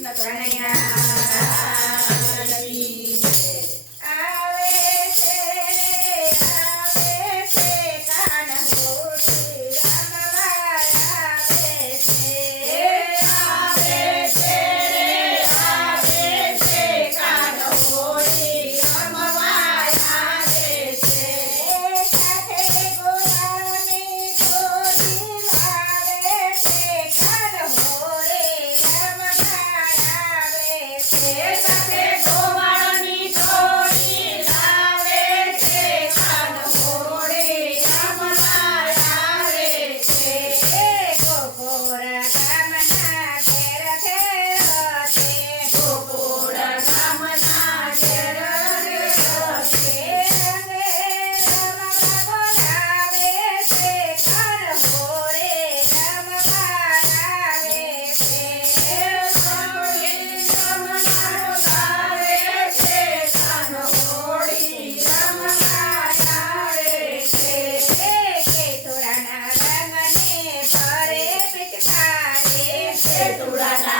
Là tại? de tu